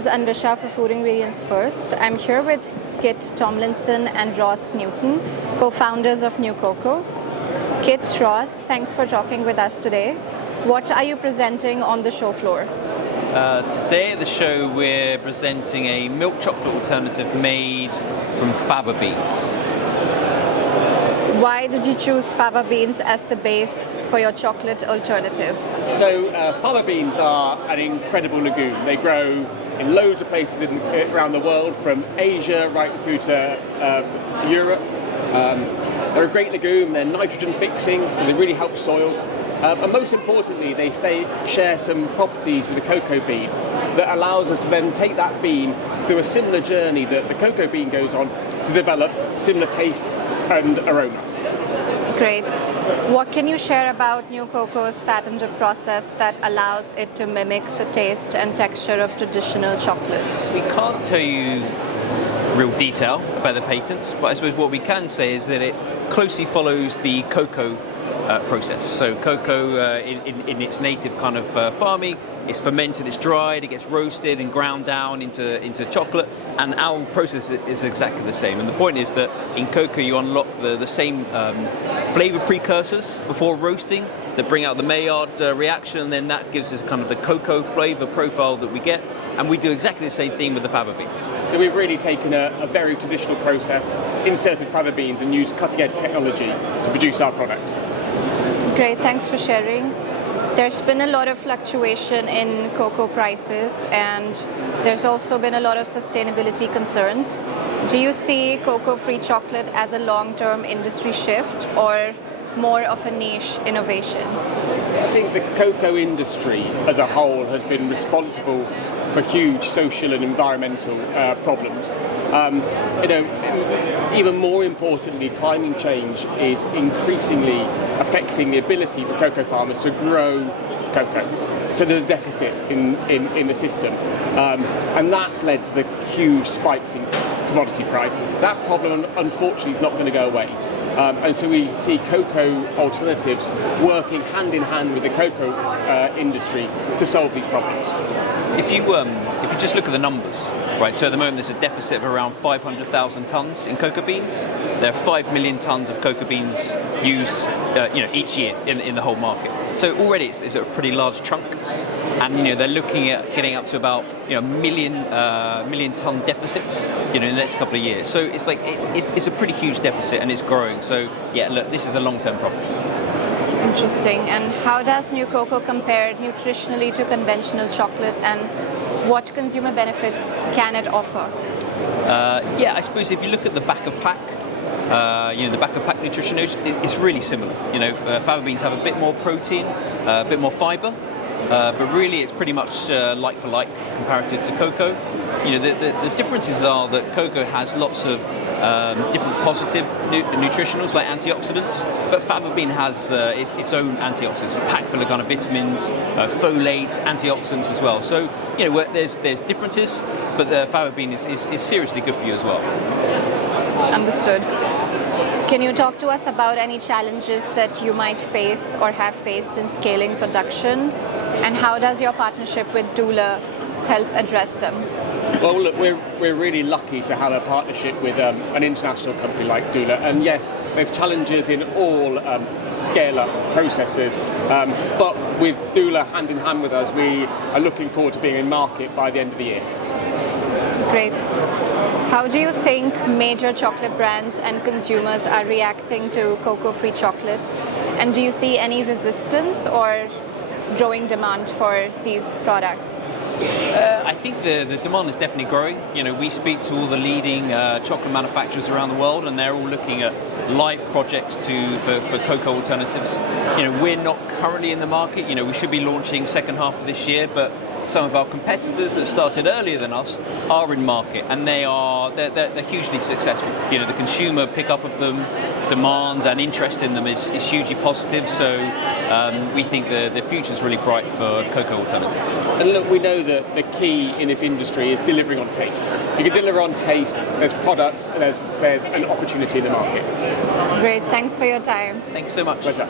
is Anvisha for Food Ingredients First. I'm here with Kit Tomlinson and Ross Newton, co-founders of Nukoko. Kit, Ross, thanks for talking with us today. What are you presenting on the show floor? Today at the show we're presenting a milk chocolate alternative made from fava beans. Why did you choose fava beans as the base for your chocolate alternative? So fava beans are an incredible legume. They grow in loads of places around the world, from Asia right through to Europe. They're a great legume. They're nitrogen fixing, so they really help soil. And most importantly, they share some properties with the cocoa bean that allows us to then take that bean through a similar journey that the cocoa bean goes on to develop similar taste and aroma. Great. What can you share about Nukoko's patented process that allows it to mimic the taste and texture of traditional chocolate? We can't tell you real detail about the patents, but I suppose what we can say is that it closely follows the cocoa process. So cocoa in its native kind of farming, it's fermented, it's dried, it gets roasted and ground down into chocolate, and our process is exactly the same. And the point is that in cocoa you unlock the same flavor precursors before roasting that bring out the Maillard reaction, and then that gives us kind of the cocoa flavor profile that we get, and we do exactly the same thing with the fava beans. So we've really taken a very traditional process, inserted fava beans and used cutting-edge technology to produce our product. Great, thanks for sharing. There's been a lot of fluctuation in cocoa prices, and there's also been a lot of sustainability concerns. Do you see cocoa-free chocolate as a long-term industry shift or more of a niche innovation? I think the cocoa industry as a whole has been responsible for huge social and environmental problems. Even more importantly, climate change is increasingly affecting the ability for cocoa farmers to grow cocoa. So there's a deficit in the system, and that's led to the huge spikes in commodity price. That problem, unfortunately, is not going to go away. And so we see cocoa alternatives working hand in hand with the cocoa industry to solve these problems. If you just look at the numbers, right? So at the moment there's a deficit of around 500,000 tons in cocoa beans. There are 5 million tons of cocoa beans used, each year in the whole market. So already it's a pretty large chunk, and they're looking at getting up to about million ton deficit, in the next couple of years. So it's like it's a pretty huge deficit, and it's growing. So yeah, look, this is a long-term problem. Interesting. And how does Nukoko compare nutritionally to conventional chocolate, and what consumer benefits can it offer? I suppose if you look at the back of pack, the back of pack Nutritional, it's really similar. Fava beans have a bit more protein, a bit more fiber, but really it's pretty much like for like comparative to cocoa. The differences are that cocoa has lots of different positive nutritionals like antioxidants, but fava bean has its own antioxidants, packed full of kind of vitamins, folates, antioxidants as well. So there's differences, but the fava bean is seriously good for you as well. Understood. Can you talk to us about any challenges that you might face or have faced in scaling production, and how does your partnership with Döhler help address them? Well, look, we're really lucky to have a partnership with an international company like Döhler, and yes, there's challenges in all scale-up processes, but with Döhler hand in hand with us, we are looking forward to being in market by the end of the year. Great. How do you think major chocolate brands and consumers are reacting to cocoa-free chocolate, and do you see any resistance or growing demand for these products? I think the demand is definitely growing. We speak to all the leading chocolate manufacturers around the world, and they're all looking at live projects for cocoa alternatives. We're not currently in the market. We should be launching second half of this year, but some of our competitors that started earlier than us are in market, and they're hugely successful. The consumer pickup of them, demand and interest in them is hugely positive. So we think the future is really bright for cocoa alternatives. And look, we know that the key in this industry is delivering on taste. If you can deliver on taste, there's products, and there's an opportunity in the market. Great, thanks for your time. Thanks so much. Pleasure.